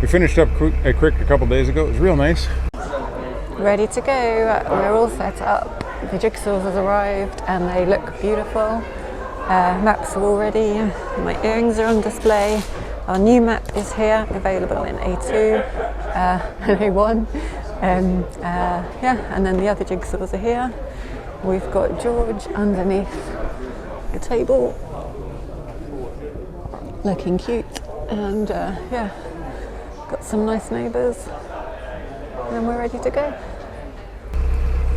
We finished up at Crick a couple days ago. It was real nice. Ready to go. We're all set up. The jigsaws has arrived and they look beautiful. Maps are all ready. My earrings are on display. Our new map is here, available in A2 and A1. Yeah, and then the other jigsaws are here. We've got George underneath the table, looking cute, and yeah, got some nice neighbours, and we're ready to go.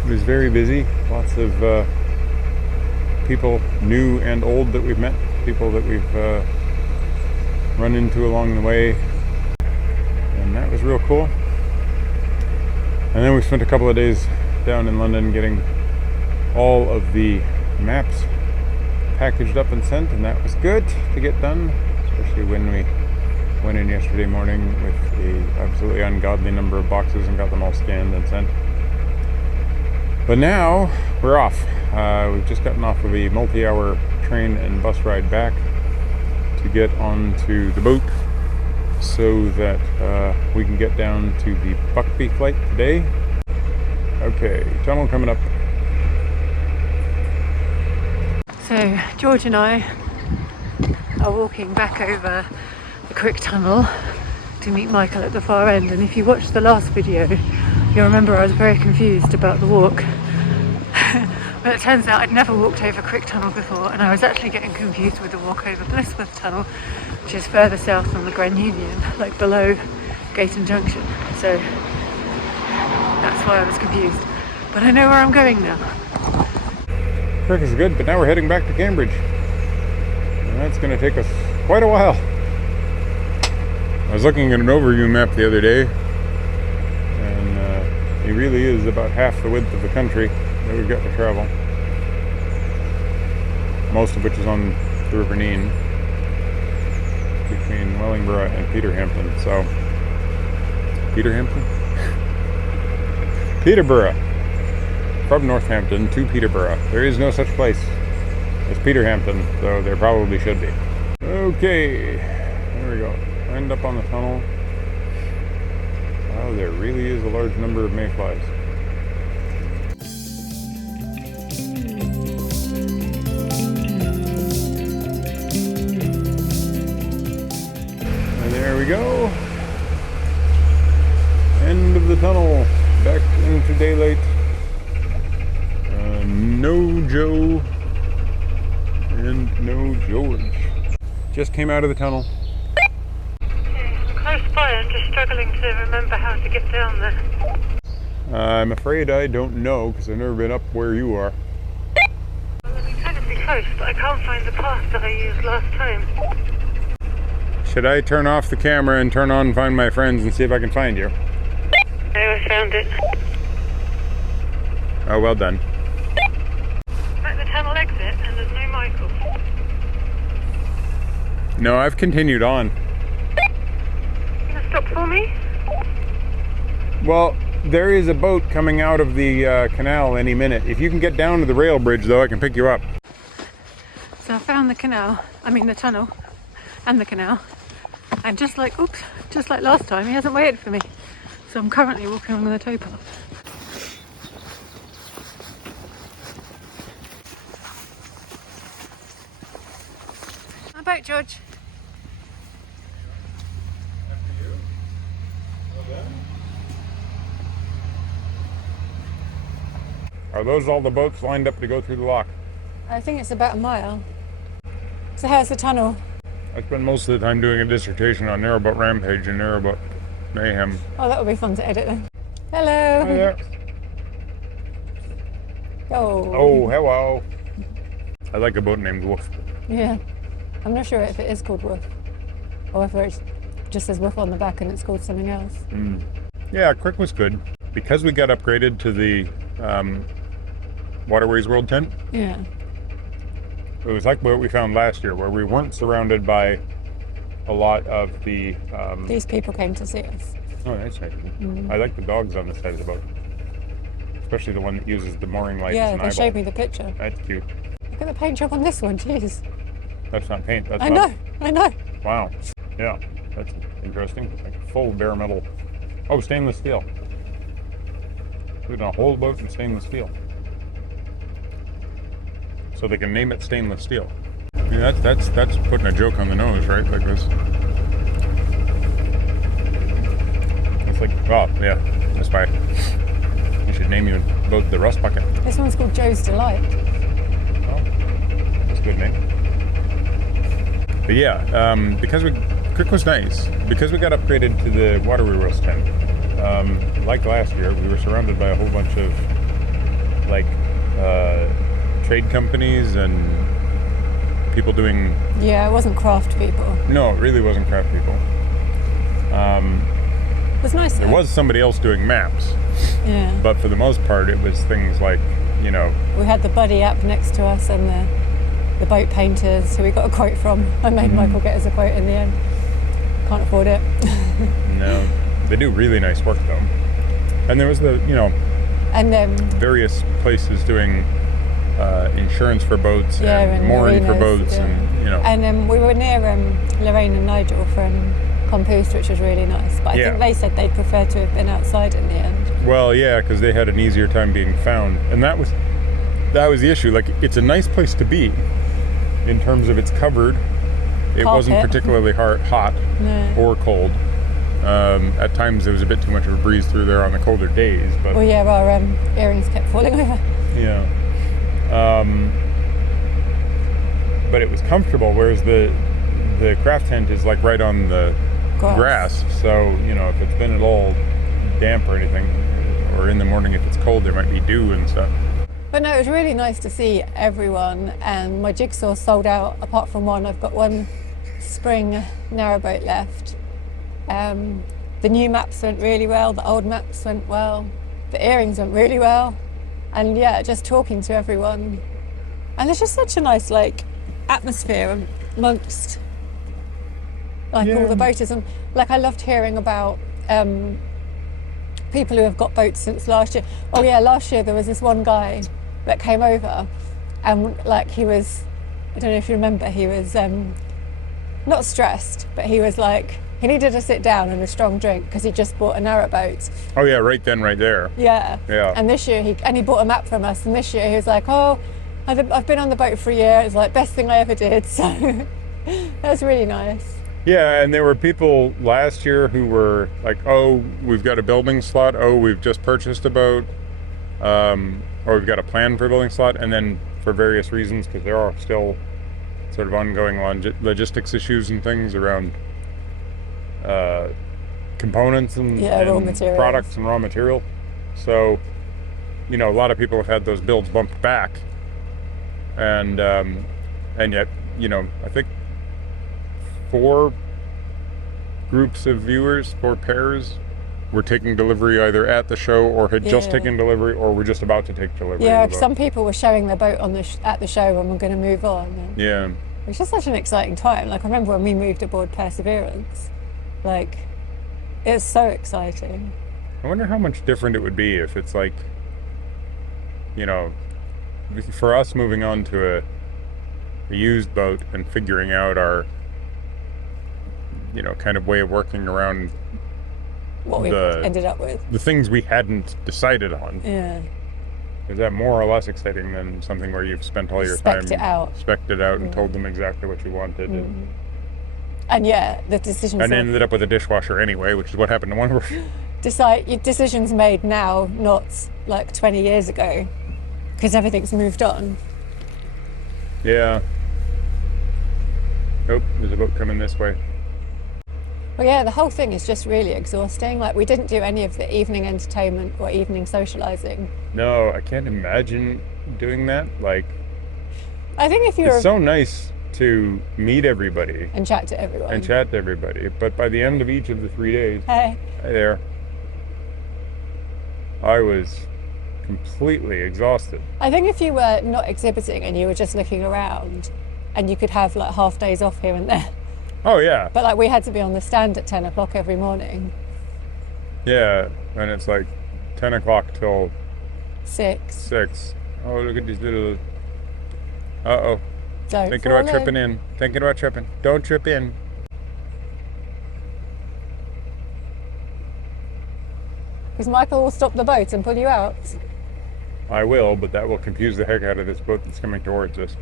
It was very busy. Lots of people, new and old, that we've met, people that we've run into along the way, and that was real cool. And then we spent a couple of days down in London getting all of the maps packaged up and sent, and that was good to get done, especially when we went in yesterday morning with an absolutely ungodly number of boxes and got them all scanned and sent. But now we're off. We've just gotten off of a multi-hour train and bus ride back to get onto the boat so that we can get down to the Buckby flight today. Okay, tunnel coming up. So George and I are walking back over the Crick tunnel to meet Michael at the far end, and if you watched the last video you'll remember I was very confused about the walk. But it turns out I'd never walked over Crick tunnel before, and I was actually getting confused with the walk over Blissworth tunnel, which is further south on the Grand Union, like below Gayton Junction. So that's why I was confused, but I know where I'm going now. Crick is good, but now we're heading back to Cambridge, and that's going to take us quite a while. I was looking at an overview map the other day, and it really is about half the width of the country that we've got to travel, most of which is on the River Nene between Wellingborough and Peterhampton. So Peterhampton? Peterborough. From Northampton to Peterborough. There is no such place as Peterhampton, though there probably should be. Okay, there we go. End up on the tunnel. Wow, there really is a large number of mayflies. And there we go. End of the tunnel. Back into daylight. No Joe and no George. Just came out of the tunnel. Okay, I'm close by. I'm just struggling to remember how to get down there. I'm afraid I don't know, because I've never been up where you are. Well, I'm incredibly close, but I can't find the path that I used last time. Should I turn off the camera and turn on Find My Friends and see if I can find you? No, I found it. Oh, well done. I'm at the tunnel exit and there's no Michael. No, I've continued on. You gonna stop for me? Well, there is a boat coming out of the canal any minute. If you can get down to the rail bridge, though, I can pick you up. So I found the canal, the tunnel and the canal. And just like last time, he hasn't waited for me. So I'm currently walking along the towpath. How about George? After you. Well done. Are those all the boats lined up to go through the lock? I think it's about a mile. So how's the tunnel? I spend most of the time doing a dissertation on Narrowboat Rampage and Narrowboat Mayhem. Oh, that would be fun to edit then. Hello. Hi there. Oh, hello. I like a boat named Wolf. Yeah. I'm not sure if it is called Wolf, or if it just says Wolf on the back and it's called something else. Yeah, Crick was good. Because we got upgraded to the Waterways World tent. Yeah. It was like what we found last year, where we weren't surrounded by a lot of the... These people came to see us. Oh, that's nice. I like the dogs on the side of the boat. Especially the one that uses the mooring lights. Yeah, and they showed me the picture. That's cute. Look at the paint job on this one, jeez. That's not paint. That's I know. Wow. Yeah, interesting. Like full bare metal. Oh, stainless steel. Doing a whole boat in stainless steel. So they can name it stainless steel. I mean, that's putting a joke on the nose, right? Like this. It's like, oh yeah, that's why you should name your boat the Rust Bucket. This one's called Joe's Delight. Oh, that's a good name. But yeah, because Crick was nice, because we got upgraded to the waterway roast tent. Like last year, we were surrounded by a whole bunch of like trade companies and people doing. Yeah, it wasn't craft people. No, it really wasn't craft people. It was nice though. There was somebody else doing maps. Yeah. But for the most part, it was things like, you know. We had the Buddy app next to us and the boat painters who we got a quote from. I made Michael get us a quote in the end. Can't afford it. No. They do really nice work though. And there was the, you know, and various places doing insurance for boats and mooring for boats and, you know. And we were near Lorraine and Nigel from Compost, which was really nice. But I think they said they'd prefer to have been outside in the end. Well, yeah, because they had an easier time being found. And that was the issue. Like, it's a nice place to be in terms of it's covered. It wasn't particularly hot or cold. At times there was a bit too much of a breeze through there on the colder days. But well, yeah, our earrings kept falling over. Yeah. But it was comfortable, whereas the craft tent is like right on the grass. So, you know, if it's been at all damp or anything, or in the morning if it's cold, there might be dew and stuff. But no, it was really nice to see everyone, and my jigsaw sold out apart from one. I've got one spring narrowboat left. The new maps went really well, the old maps went well, the earrings went really well, and yeah, just talking to everyone. And there's just such a nice like atmosphere amongst like all the boaters, and like I loved hearing about people who have got boats since last year. Oh yeah, last year there was this one guy that came over, and like he was, I don't know if you remember, he was not stressed, but he was like, he needed to sit down and a strong drink because he just bought a narrowboat. Oh yeah, right then, right there. Yeah. Yeah. And this year he bought a map from us, and this year he was like, oh, I've been on the boat for a year. It's like best thing I ever did. So that was really nice. Yeah, and there were people last year who were like, oh, we've got a building slot. Oh, we've just purchased a boat. Or we've got a plan for a building slot. And then for various reasons, because there are still sort of ongoing logistics issues and things around components and raw materials, products and raw material. So, you know, a lot of people have had those builds bumped back. And yet, you know, I think 4 groups of viewers, 4 pairs, were taking delivery either at the show or had just taken delivery or were just about to take delivery. Yeah, some people were showing their boat on at the show and were going to move on. Yeah. It was just such an exciting time. Like I remember when we moved aboard Perseverance, like it was so exciting. I wonder how much different it would be if it's like, you know, for us moving on to a used boat and figuring out our, you know, kind of way of working around what we ended up with. The things we hadn't decided on. Yeah. Is that more or less exciting than something where you've spent all your time spec'd it out and told them exactly what you wanted? And yeah, the decisions. And ended up with a dishwasher anyway, which is what happened to one of our. Your decisions made now, not like 20 years ago, because everything's moved on. Yeah. Oh, there's a boat coming this way. Well, yeah, the whole thing is just really exhausting. Like, we didn't do any of the evening entertainment or evening socializing. No, I can't imagine doing that. Like, I think if you're... It's so nice to meet everybody. And chat to everybody. But by the end of each of the 3 days... Hey. Hi there. I was completely exhausted. I think if you were not exhibiting and you were just looking around and you could have like half days off here and there... Oh, yeah. But like we had to be on the stand at 10 o'clock every morning. Yeah, and it's like 10 o'clock till 6. Oh, look at these little... Uh-oh. Don't Thinking about tripping in. Don't trip in. Because Michael will stop the boat and pull you out. I will, but that will confuse the heck out of this boat that's coming towards us.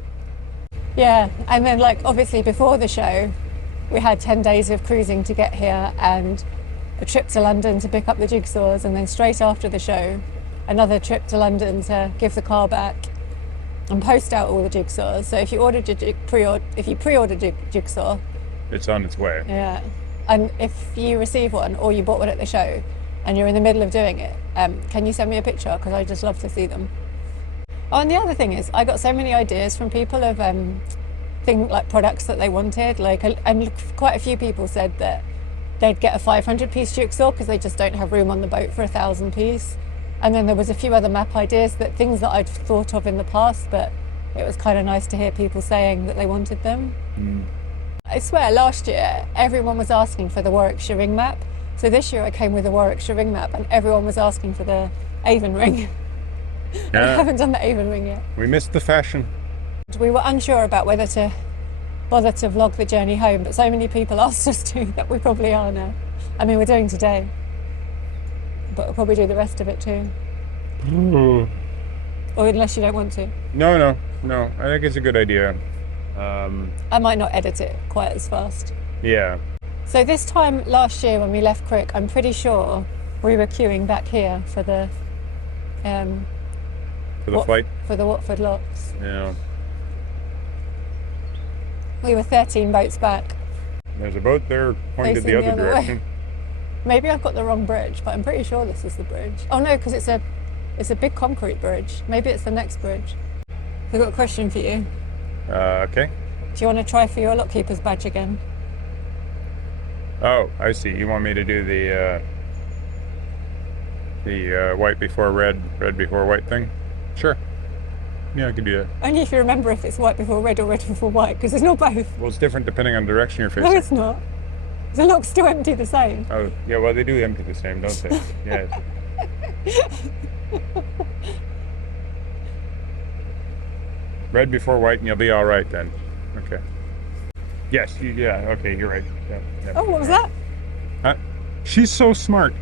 Yeah, and then like obviously before the show, we had 10 days of cruising to get here and a trip to London to pick up the jigsaws, and then straight after the show, another trip to London to give the car back and post out all the jigsaws. So if you ordered your pre-ordered jigsaw, It's on its way. yeah, and if you receive one or you bought one at the show and you're in the middle of doing it, can you send me a picture? Because I just love to see them. Oh, and the other thing is, I got so many ideas from people of like products that they wanted. Like, and quite a few people said that they'd get a 500-piece jigsaw because they just don't have room on the boat for 1,000-piece. And then there was a few other map ideas, that things that I'd thought of in the past, but it was kind of nice to hear people saying that they wanted them. I swear, last year everyone was asking for the Warwickshire ring map. So this year I came with a Warwickshire ring map, and everyone was asking for the Avon ring. I haven't done the Avon ring yet. We missed the fashion. We were unsure about whether to bother to vlog the journey home, but so many people asked us to that we probably are now. I mean, we're doing today, but we'll probably do the rest of it too. Or unless you don't want to. No. I think it's a good idea. I might not edit it quite as fast. Yeah. So this time last year when we left Crick, I'm pretty sure we were queuing back here for the flight. For the Watford locks. Yeah. We were 13 boats back. There's a boat there pointed Facing the other direction. way. Maybe I've got the wrong bridge, but I'm pretty sure this is the bridge. Oh no, because it's a big concrete bridge. Maybe it's the next bridge. I've got a question for you. Okay. Do you want to try for your lockkeeper's badge again? Oh, I see. You want me to do the white before red, red before white thing? Sure. Yeah, I can do that. Only if you remember if it's white before red or red before white, because it's not both. Well, it's different depending on the direction you're facing. No, it's not. The lock's still empty the same. Oh, yeah, well, they do empty the same, don't they? Yeah. Red before white and you'll be all right then. Okay. Yes, yeah, okay, you're right. Yeah. Oh, what was that? She's so smart.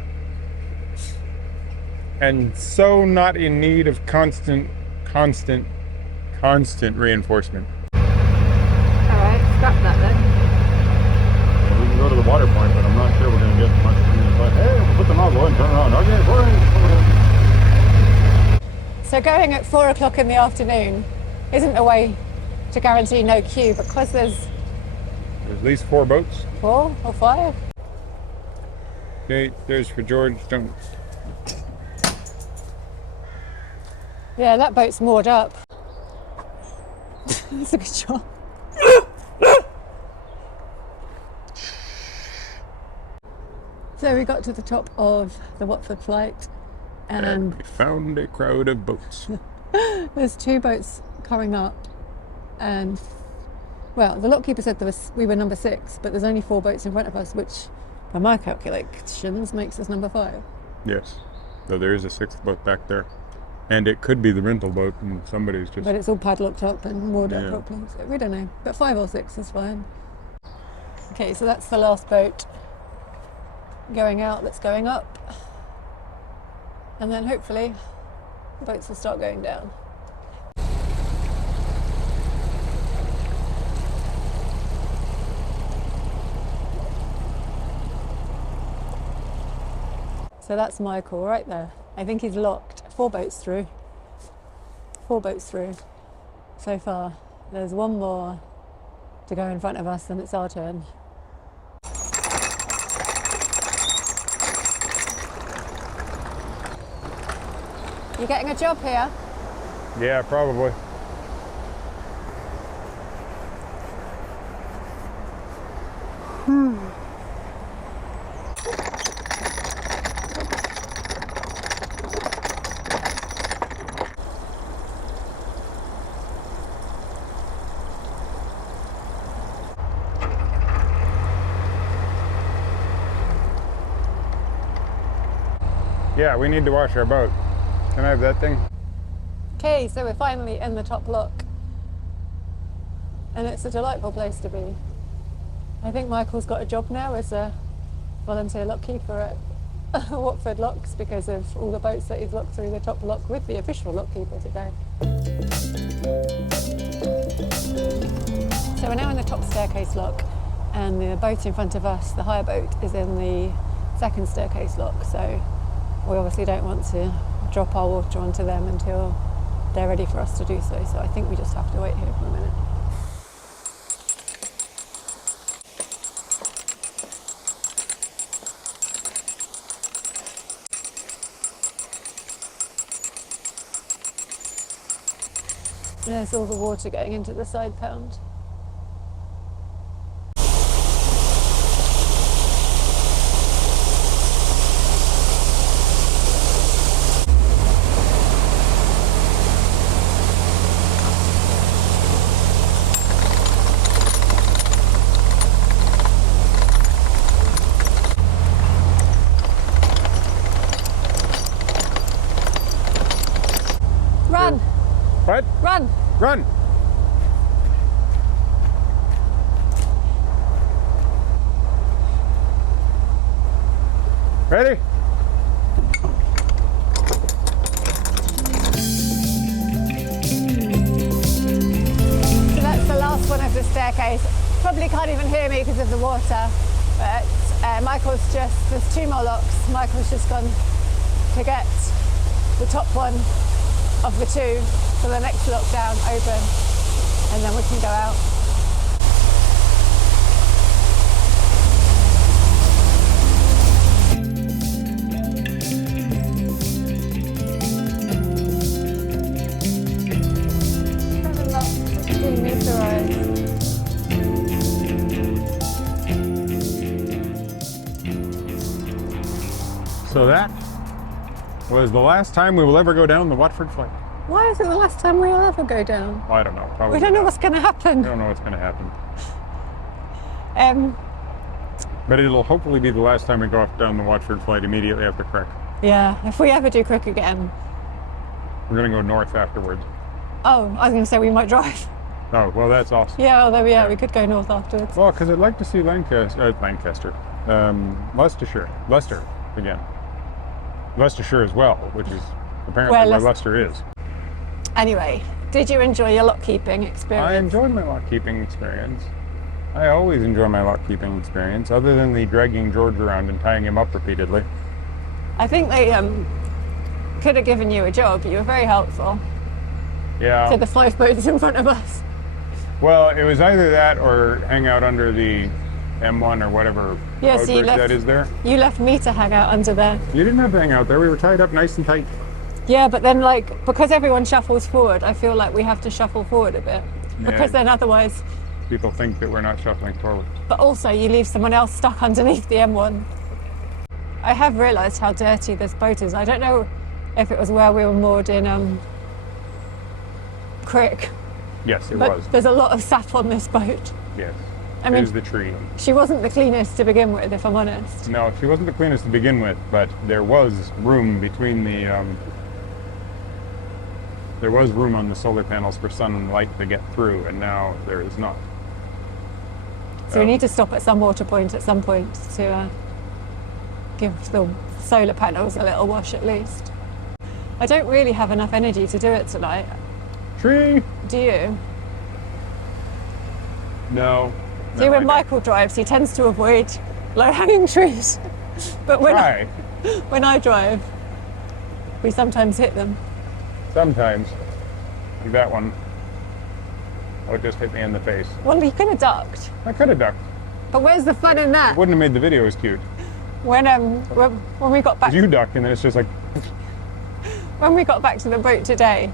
And so not in need of constant reinforcement. Alright, scrap that then. Yeah, we can go to the water point, but I'm not sure we're going to get much from this. But hey, we'll put the nozzle in, turn around. Okay, So going at 4 o'clock in the afternoon isn't a way to guarantee no queue, because there's at least 4 boats. 4 or 5. Okay, there's for George. Don't. Yeah, that boat's moored up. That's a good shot. So we got to the top of the Watford flight, and we found a crowd of boats. there's 2 boats coming up, and well, the lockkeeper said we were number 6, but there's only 4 boats in front of us, which by my calculations makes us number 5. Yes, though there is a 6th boat back there. And it could be the rental boat, and somebody's just... But it's all padlocked up and moored up Yeah. properly, so we don't know. But 5 or 6 is fine. Okay, so that's the last boat going out that's going up. And then hopefully the boats will start going down. So that's Michael right there. I think he's locked 4 boats through. 4 boats through so far. There's 1 more to go in front of us, and it's our turn. You getting a job here? Yeah, probably. Yeah, we need to wash our boat. Can I have that thing? Okay, so we're finally in the top lock. And it's a delightful place to be. I think Michael's got a job now as a volunteer lockkeeper at Watford locks because of all the boats that he's locked through the top lock with the official lockkeeper today. So we're now in the top staircase lock, and the boat in front of us, the hire boat, is in the second staircase lock. So we obviously don't want to drop our water onto them until they're ready for us to do so. So I think we just have to wait here for a minute. There's all the water going into the side pound. Run! What? Run! Run! Ready? So that's the last one of the staircase. Probably can't even hear me because of the water, but there's 2 more locks. Michael's just gone to get the top one of the 2 for the next lock down open, and then we can go out. So that was the last time we will ever go down the Watford flight. Why is it the last time we'll ever go down? Well, I don't know. Probably We don't know not. what's going to happen. We don't know what's going to happen. Um, But it'll hopefully be the last time we go off down the Watford flight immediately after Crick. yeah, if we ever do Crick again. We're going to go north afterwards. Oh, I was going to say we might drive. Oh, well, that's awesome. Yeah, although we could go north afterwards. Well, because I'd like to see Leicester again. Leicestershire as well, which is apparently where Leicester is. Anyway, did you enjoy your lock keeping experience? I enjoyed my lock keeping experience. I always enjoy my lock keeping experience, other than the dragging George around and tying him up repeatedly. I think they could have given you a job. You were very helpful Yeah. to the 5 boats in front of us. Well, it was either that or hang out under the M1 or whatever Yeah, boat so you bridge that is there. You left me to hang out under there. You didn't have to hang out there. We were tied up nice and tight. Yeah, but then because everyone shuffles forward, I feel like we have to shuffle forward a bit. Yeah. Because then otherwise, People think that we're not shuffling forward. but also you leave someone else stuck underneath the M1. I have realised how dirty this boat is. I don't know if it was where we were moored in Crick, Yes, it but was. there's a lot of sap on this boat. Yes. I mean, There's the tree. she wasn't the cleanest to begin with, if I'm honest. No, she wasn't the cleanest to begin with, but there was room between the there was room on the solar panels for sunlight to get through, and now there is not. So we need to stop at some water point at some point to give the solar panels a little wash at least. I don't really have enough energy to do it tonight. Tree? Do you? No. See, No, when I don't. Michael drives, he tends to avoid low-hanging trees. But when I drive, we sometimes hit them. Sometimes. Like that one. Oh, it just hit me in the face. Well, you could have ducked. I could have ducked. But where's the fun in that? Wouldn't have made the video as cute. When we got back, You duck, and then it's just like, when we got back to the boat today,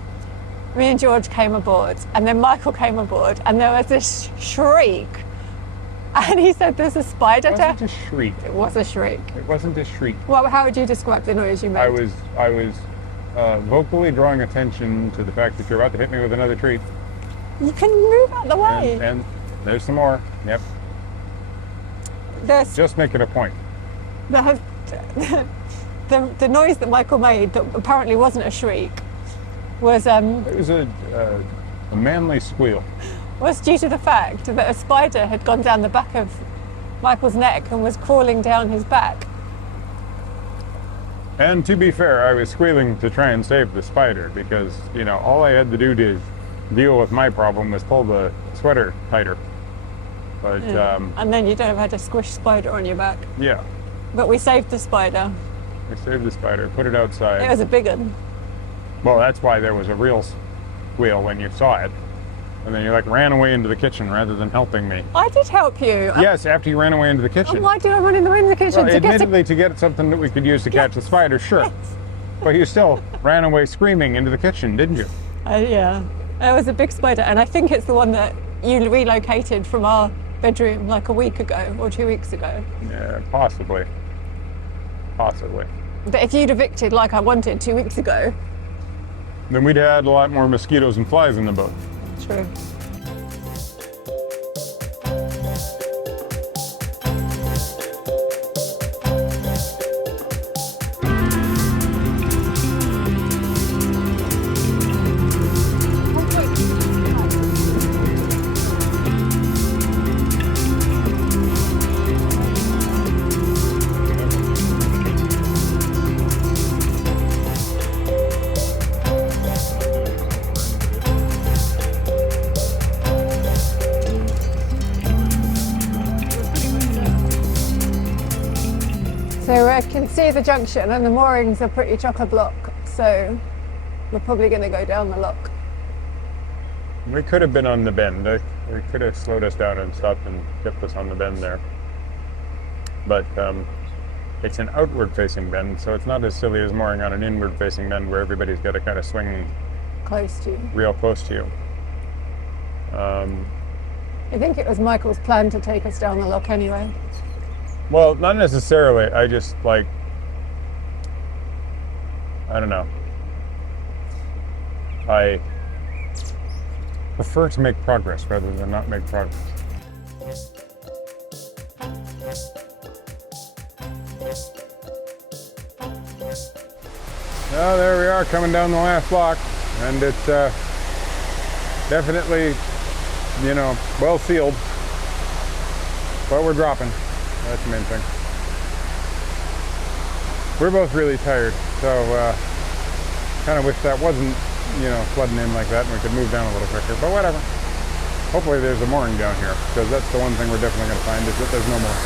me and George came aboard, and then Michael came aboard, and there was this shriek. And he said, "There's a spider it there." wasn't a shriek. It was a shriek. It wasn't a shriek. Well, how would you describe the noise you made? I was vocally drawing attention to the fact that you're about to hit me with another treat. You can move out the way. And there's some more. Yep. There's Just make it a point. the noise that Michael made that apparently wasn't a shriek was It was a manly squeal. due to the fact that a spider had gone down the back of Michael's neck and was crawling down his back. And to be fair, I was squealing to try and save the spider because, you know, all I had to do to deal with my problem was pull the sweater tighter. But, and then you don't have had a squish spider on your back. yeah, But we saved the spider. I saved the spider, put it outside. It was a big one. Well, that's why there was a real squeal when you saw it. And then you like ran away into the kitchen rather than helping me. I did help you. Yes, after you ran away into the kitchen. Why did I run in the kitchen? Well, admittedly, to get something that we could use to catch the spider, sure. But you still ran away screaming into the kitchen, didn't you? Yeah. It was a big spider, and I think it's the one that you relocated from our bedroom like a week ago or 2 weeks ago. Yeah, possibly. Possibly. But if you'd evicted like I wanted 2 weeks ago. Then we'd had a lot more mosquitoes and flies in the boat. True. So I can see the junction and the moorings are pretty chock-a-block, so we're probably going to go down the lock. We could have been on the bend. They could have slowed us down and stopped and kept us on the bend there. But it's an outward-facing bend, so it's not as silly as mooring on an inward-facing bend where everybody's got to kind of swing Close to you. real close to you. I think it was Michael's plan to take us down the lock anyway. Well, not necessarily. I just like, I don't know. I prefer to make progress rather than not make progress. Well, there we are coming down the last lock, and it's definitely, you know, well sealed, but we're dropping. That's the main thing. We're both really tired, so kind of wish that wasn't, you know, flooding in like that and we could move down a little quicker, but whatever. Hopefully there's a mooring down here, because that's the one thing we're definitely going to find is that there's no more.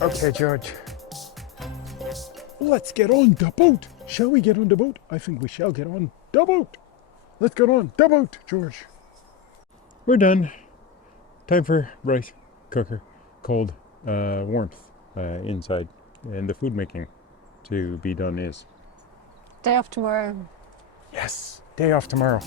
Okay, George. Let's get on the boat. Shall we get on the boat? I think we shall get on the boat. Let's get on the boat, George. We're done. Time for rice cooker, cold warmth inside, and the food making to be done is. Day off tomorrow. Yes, day off tomorrow.